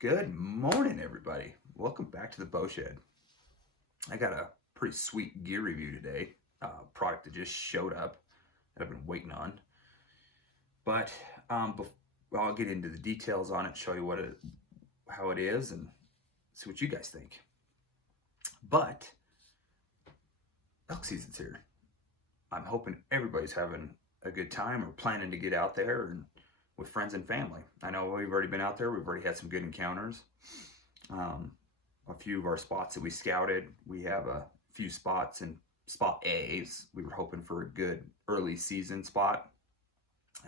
Good morning, everybody. Welcome back to the Bow Shed. I got a pretty sweet gear review today. Product that just showed up that I've been waiting on. But I'll get into the details on it, show you how it is, and see what you guys think. But elk season's here. I'm hoping everybody's having a good time or planning to get out there and with friends and family. I know we've already been out there. We've already had some good encounters. A few of our spots that we scouted, we have a few spots in spot A's. We were hoping for a good early season spot.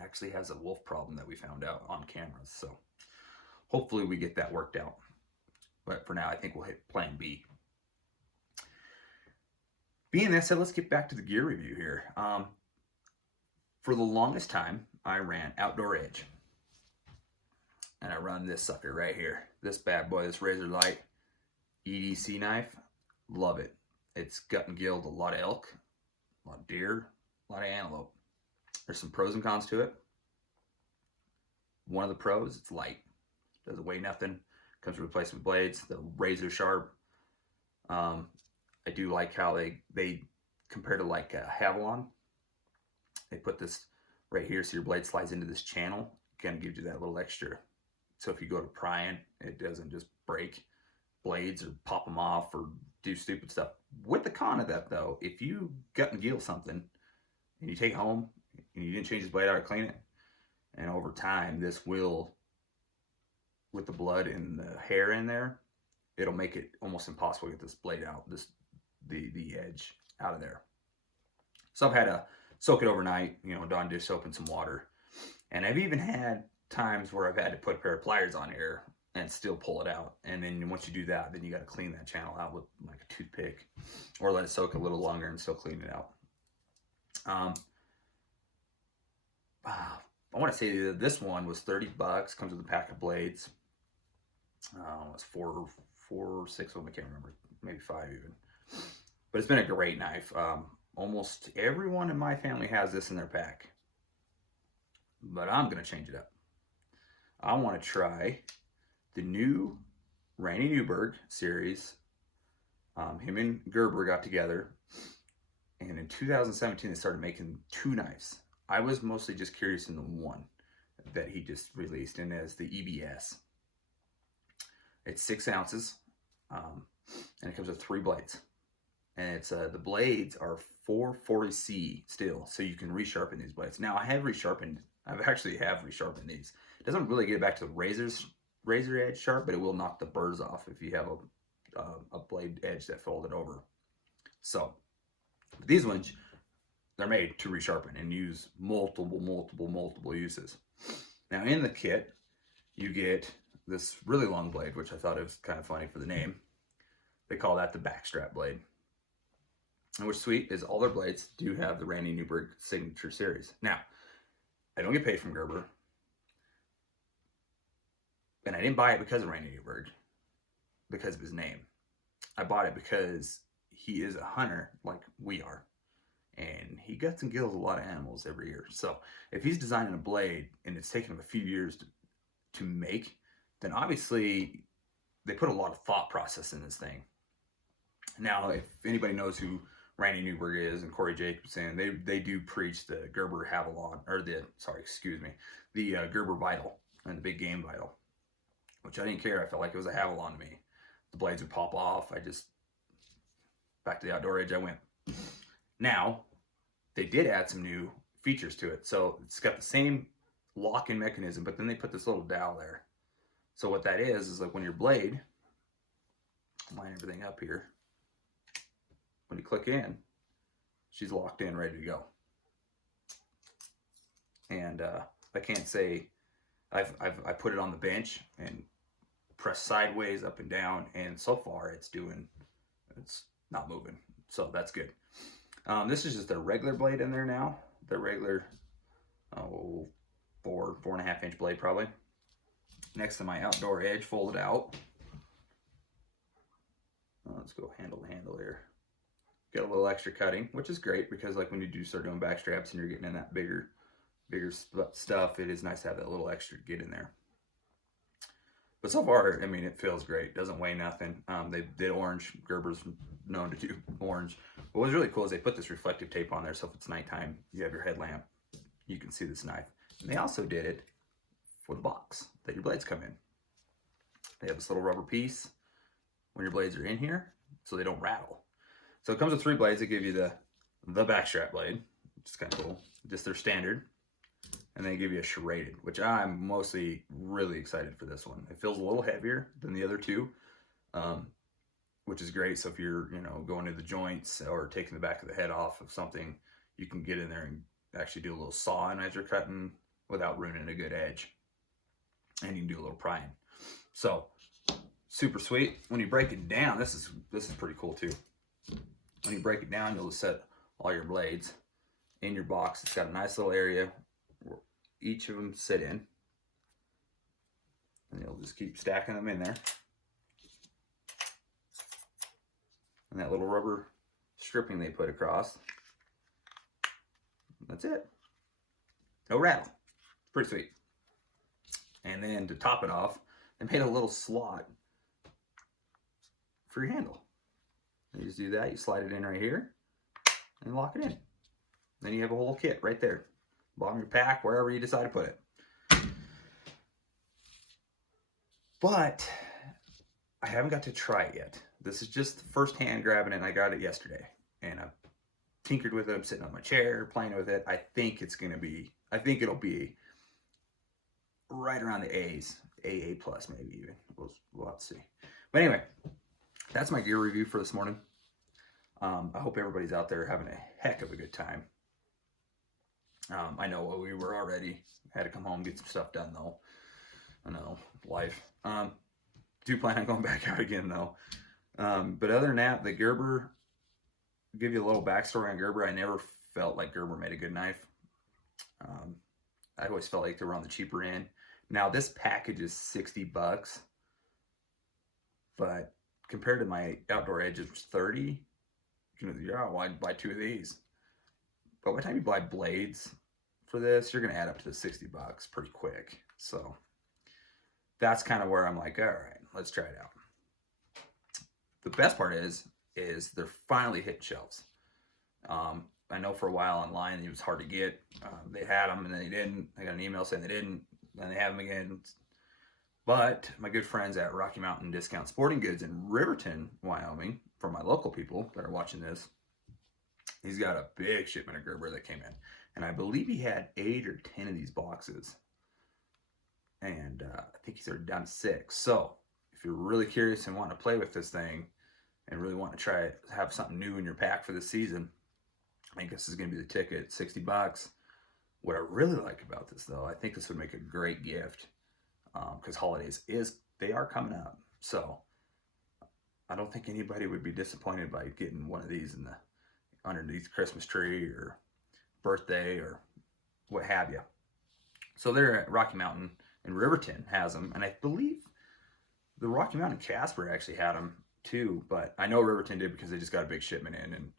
Actually has a wolf problem that we found out on cameras. So hopefully we get that worked out. But for now, I think we'll hit plan B. Being that said, let's get back to the gear review here. For the longest time, I ran Outdoor Edge. And I run this sucker right here. This bad boy, this Razor Light EDC knife. Love it. It's gut and gilled a lot of elk, a lot of deer, a lot of antelope. There's some pros and cons to it. One of the pros, it's light. Doesn't weigh nothing. Comes with replacement blades. They're razor sharp. I do like how they compare to like a Havalon. They put this right here so your blade slides into this channel. Kind of gives you that little extra. So if you go to prying, it doesn't just break blades or pop them off or do stupid stuff. With the con of that though, if you gut and gill something and you take it home and you didn't change this blade out or clean it, and over time this will, with the blood and the hair in there, it'll make it almost impossible to get this blade out, the edge out of there. So I've had to soak it overnight, Dawn dish soap in some water. And I've even had times where I've had to put a pair of pliers on here and still pull it out. And then once you do that, then you got to clean that channel out with like a toothpick or let it soak a little longer and still clean it out. I want to say that this one was $30, comes with a pack of blades. It's four or six of them, I can't remember, maybe 5 even. But it's been a great knife. Almost everyone in my family has this in their pack. But I'm going to change it up. I want to try the new Randy Newberg series. Him and Gerber got together. And in 2017, they started making 2 knives. I was mostly just curious in the one that he just released, and as the EBS. It's 6 ounces, and it comes with 3 blades. And it's the blades are 440C steel, so you can resharpen these blades. Now I have resharpened these. It doesn't really get back to the razor edge sharp, but it will knock the burrs off if you have a blade edge that folded over. So these ones, they're made to resharpen and use multiple uses. Now in the kit, you get this really long blade, which I thought it was kind of funny for the name. They call that the backstrap blade. And what's sweet is all their blades do have the Randy Newberg signature series. Now, I don't get paid from Gerber. And I didn't buy it because of Randy Newberg, because of his name. I bought it because he is a hunter like we are. And he guts and gills a lot of animals every year. So if he's designing a blade and it's taken him a few years to make, then obviously they put a lot of thought process in this thing. Now, if anybody knows who Randy Newberg is and Corey Jacobson, they do preach the Gerber Havalon, or the Gerber Vital and the big game Vital, which I didn't care. I felt like it was a Havalon to me. The blades would pop off. Back to the Outdoor Edge I went. Now, they did add some new features to it. So it's got the same lock-in mechanism, but then they put this little dowel there. So what that is like when your blade, line everything up here, when you click in, she's locked in, ready to go. And I can't say, I put it on the bench and press sideways, up and down, and so far it's not moving. So that's good. This is just a regular blade in there now. The regular 4.5 inch blade probably. Next to my Outdoor Edge folded out. Let's go handle to handle here. Get a little extra cutting, which is great because like when you do start doing back straps and you're getting in that bigger stuff, it is nice to have that little extra to get in there. But so far, I mean, it feels great. Doesn't weigh nothing. They did orange. Gerber's known to do orange. What was really cool is they put this reflective tape on there, so if it's nighttime, you have your headlamp, you can see this knife. And they also did it for the box that your blades come in. They have this little rubber piece when your blades are in here, so they don't rattle. So it comes with 3 blades. They give you the backstrap blade, which is kind of cool. Just their standard. And they give you a serrated, which I'm mostly really excited for this one. It feels a little heavier than the other 2, which is great. So if you're, going to the joints or taking the back of the head off of something, you can get in there and actually do a little sawing as you're cutting without ruining a good edge. And you can do a little prying. So super sweet. When you break it down, this is pretty cool too. When you break it down, you'll set all your blades in your box. It's got a nice little area where each of them sit in, and you'll just keep stacking them in there. And that little rubber stripping they put across, that's it. No rattle. It's pretty sweet. And then to top it off, they made a little slot for your handle. You just do that, you slide it in right here, and lock it in. Then you have a whole kit right there. Bottom of your pack, wherever you decide to put it. But I haven't got to try it yet. This is just first hand grabbing it, and I got it yesterday. And I've tinkered with it. I'm sitting on my chair, playing with it. I think it'll be right around the A's. AA plus maybe even. We'll have to see. But anyway, that's my gear review for this morning. I hope everybody's out there having a heck of a good time. I know we were already. Had to come home and get some stuff done though. I know, life. Do plan on going back out again though. But other than that, the Gerber, give you a little backstory on Gerber. I never felt like Gerber made a good knife. I always felt like they were on the cheaper end. Now this package is $60, but compared to my Outdoor Edge, it was $30. Why buy 2 of these? But by the time you buy blades for this, you're gonna add up to the $60 pretty quick. So that's kind of where I'm like, all right, let's try it out. The best part is they're finally hitting shelves. I know for a while online it was hard to get. They had them and then they didn't. I got an email saying they didn't. Then they have them again. But my good friends at Rocky Mountain Discount Sporting Goods in Riverton, Wyoming, for my local people that are watching this, he's got a big shipment of Gerber that came in. And I believe he had 8 or 10 of these boxes. And I think he's already down to 6. So if you're really curious and want to play with this thing and really want to try it, have something new in your pack for the season, I think this is going to be the ticket. $60. What I really like about this though, I think this would make a great gift because holidays they are coming up. So I don't think anybody would be disappointed by getting one of these underneath the Christmas tree or birthday or what have you. So they're at Rocky Mountain and Riverton has them, and I believe the Rocky Mountain Casper actually had them too, but I know Riverton did because they just got a big shipment in, and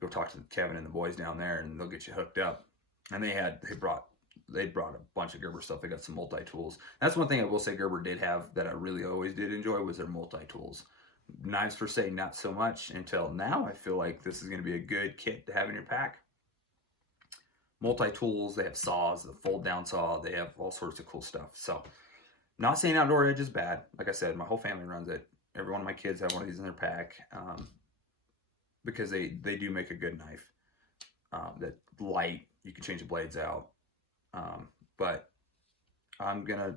go talk to Kevin and the boys down there and they'll get you hooked up. And they brought a bunch of Gerber stuff. They got some multi-tools. That's one thing I will say Gerber did have that I really always did enjoy was their multi-tools. Knives per se, not so much until now. I feel like this is going to be a good kit to have in your pack. Multi-tools, they have saws, the fold-down saw, they have all sorts of cool stuff. So, not saying Outdoor Edge is bad. Like I said, my whole family runs it. Every one of my kids have one of these in their pack because they do make a good knife. That light, you can change the blades out. But I'm going to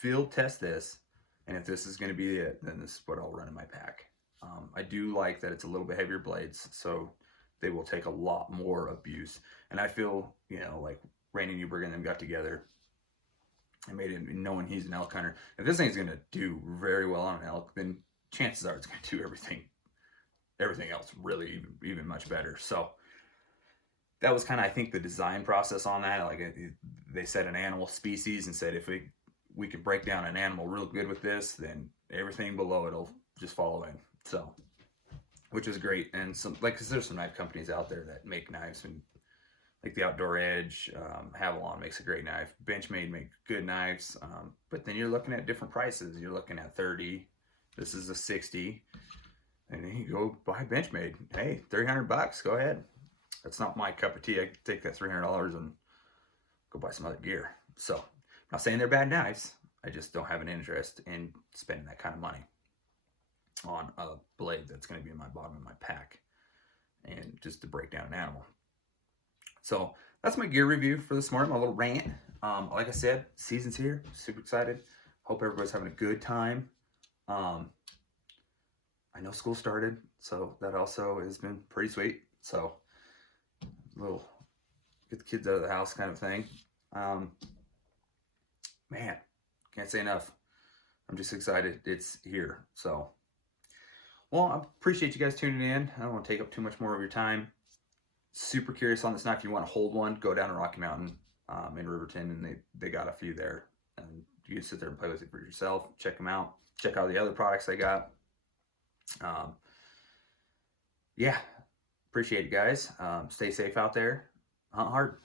field test this. And if this is going to be it, then this is what I'll run in my pack. I do like that it's a little bit heavier blades, so they will take a lot more abuse. And I feel, like Randy Newberg and them got together and made it, knowing he's an elk hunter. If this thing's going to do very well on an elk, then chances are it's going to do everything else really even much better. So that was kind of, I think, the design process on that. Like they said an animal species and said if we could break down an animal real good with this, then everything below it'll just follow in. So, which is great. And some, cause there's some knife companies out there that make knives and like the Outdoor Edge. Havalon makes a great knife. Benchmade make good knives. But then you're looking at different prices. You're looking at 30. This is a 60. And then you go buy Benchmade. Hey, $300. Go ahead. That's not my cup of tea. I could take that $300 and go buy some other gear. So, I'm not saying they're bad knives. I just don't have an interest in spending that kind of money on a blade that's going to be in my bottom of my pack and just to break down an animal. So that's my gear review for this morning, my little rant. Like I said, season's here. Super excited. Hope everybody's having a good time. I know school started, so that also has been pretty sweet. So little get the kids out of the house kind of thing. Man, can't say enough. I'm just excited it's here. So, well, I appreciate you guys tuning in. I don't want to take up too much more of your time. Super curious on this knife. If you want to hold one, go down to Rocky Mountain in Riverton, and they got a few there. And you can sit there and play with it for yourself. Check them out. Check out the other products they got. Yeah, appreciate it, guys. Stay safe out there. Hunt hard.